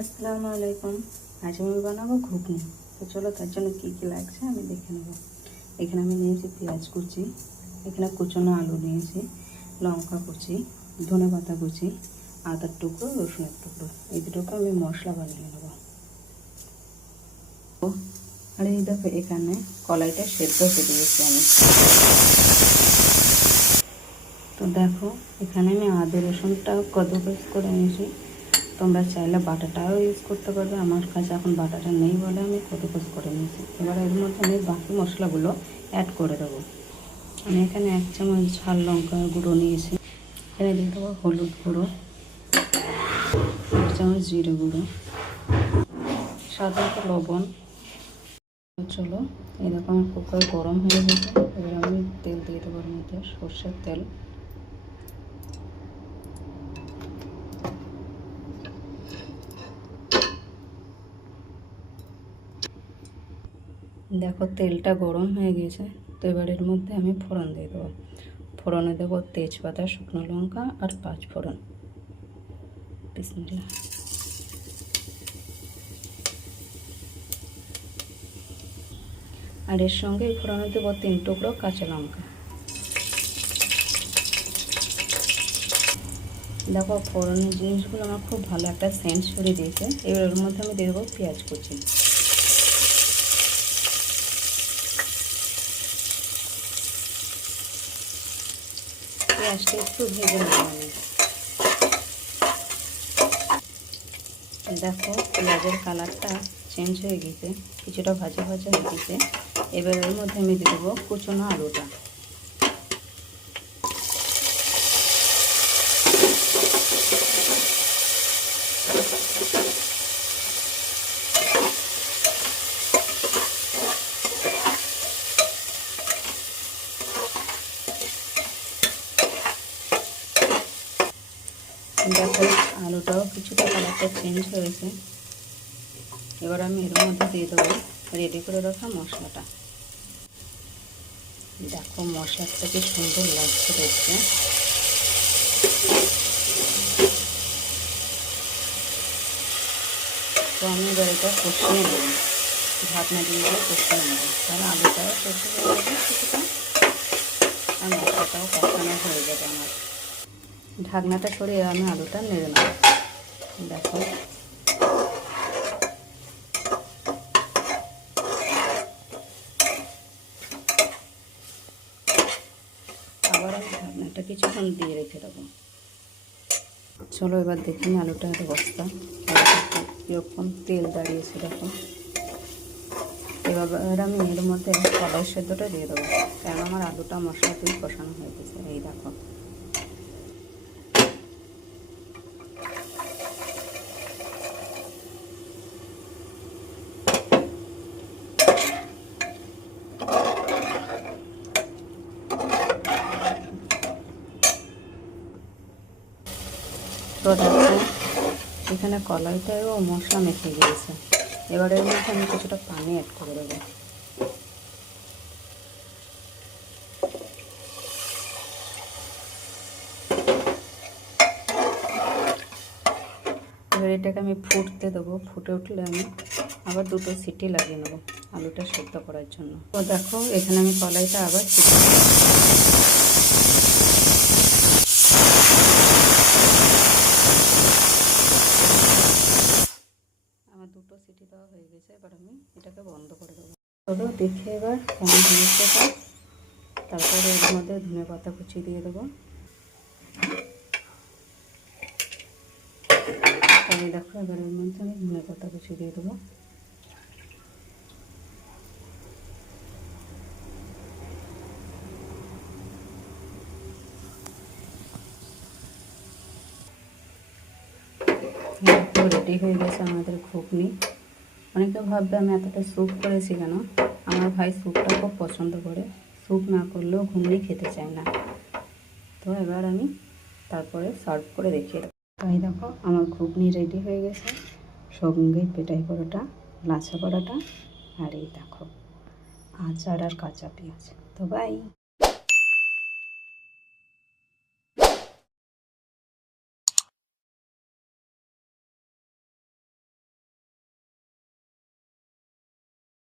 আসসালামু আলাইকুম আজ আমি বানাবো ঘুগনি। তো চলো তার জন্য কী কী লাগছে আমি দেখে নেব। এখানে আমি নিয়েছি পেঁয়াজ কুচি, এখানে কুচনো আলু নিয়েছি, লঙ্কা কুচি, ধনে পাতা কুচি, আদার টুকরো, রসুনের টুকরো। এই দুটোকে আমি মশলা বানিয়ে নেব। আর এই দেখো এখানে কলাইটা সেদ্ধ হতে দিয়েছি আমি। তো দেখো, এখানে আমি আদা রসুনটা কদবেস করে নিয়েছি। তোমরা চাইলে বাটাটাও ইউজ করতে পারবে। আমার কাছে এখন বাটাটা নেই বলে আমি কদবেস করে নিয়েছি। এবার এর মধ্যে আমি বাকি মশলাগুলো অ্যাড করে দেবো। আমি এখানে এক চামচ ঝাল লঙ্কা গুঁড়ো নিয়েছি। এখানে দিয়ে দেবো হলুদ গুঁড়ো, এক চামচ জিরে গুঁড়ো সাধারণত লবণ। চলো, এরকম কুকার গরম হয়ে গেছে। এবার আমি তেল দিয়ে দেবো মধ্যে সর্ষের তেল। দেখো তেলটা গরম হয়ে গেছে, তো এবার এর মধ্যে আমি ফোড়ন দিয়ে দেবো। ফোড়নে দেবো তেজপাতা, শুকনো লঙ্কা আর পাঁচ ফোড়ন। বিসমিল্লাহ। আর এর সঙ্গে ফোড়নে দেবো তিন টুকরো কাঁচা লঙ্কা। দেখো ফোড়নের জিনিসগুলো আমার খুব ভালো একটা সেন্ট ছড়িয়ে দিয়েছে। এবার ওর মধ্যে আমি দিয়ে দেবো পেঁয়াজ কুচি। পেঁয়াজটা একটু ভেজে নেব দেখো, পেঁয়াজের কালারটা চেঞ্জ হয়ে গেছে, কিছুটা ভাজা ভাজা হয়ে গেছে। এবার ওর মধ্যে আমি দিয়ে দেবো কুচনো আলুটা। দেখো, আলুটাও কিছুটা কালারটা চেঞ্জ হয়েছে। এবার আমি এর মধ্যে দিয়ে দেবো রেডি করে রাখা মশলাটা। দেখো মশলাটা কি সুন্দর লাগছে দেখতে। তো আমি এবার এটা কষিয়ে নেব। ঢাকনা দিয়ে দিয়ে কষিয়ে নেব। তাহলে আলুটাও কষে যাবে কিছুটা, আর মশলাটাও কষানো হয়ে যাবে আমার। ঢাকনাটা সরিয়ে আমি আলুটা নেড়ে নেব। দেখো। আবার আমি ঢাকনাটা কিছুক্ষণ দিয়ে রেখে দেবো। চলো এবার দেখি আলুটা একটা বস্তা কীরকম তেল দাঁড়িয়েছে দেখো। এবার আমি এর মধ্যে কলাই সেদ্ধটা দিয়ে দেবো। কেন আমার আলুটা মশলা দিয়ে কষানো হয়ে গেছে? এই দেখো। তো দেখো এখানে কলাইটায়ও মশলা মেখে গিয়েছে। এবার এর মধ্যে আমি কিছুটা পানি অ্যাড করে দেবো। এবার এটাকে আমি ফুটতে দেবো। ফুটে উঠলে আমি আবার দুটো সিটি লাগিয়ে নেব আলুটা সেদ্ধ করার জন্য। তো দেখো, এখানে আমি কলাইটা আবার আমার দুটো সিটি দেওয়া হয়ে গেছে, এবার আমি এটাকে বন্ধ করে দেবো। চলো দেখে এবার কেমন হয়েছে তারপরে এর মধ্যে ধনে পাতা কুচি দিয়ে দেবো। তাহলে দেখো, এবার এর মধ্যে আমি ধনে পাতা কুচি দিয়ে দেবো। রেডি হয়ে গেছে আমাদের ঘুগনি। অনেকে ভাববে আমি এতটা স্যুপ করেছি কেন? আমার ভাই স্যুপটা খুব পছন্দ করে। স্যুপ না করলেও ঘুগনি খেতে চায় না। তো এবার আমি তারপরে সার্ভ করে দেখিয়ে দেবো। তাই দেখো, আমার ঘুগনি রেডি হয়ে গেছে। সঙ্গে পেটাই পরোটা লাচা পরোটা, আর এই দেখো, আচার আর কাঁচা পেঁয়াজ। তো বাই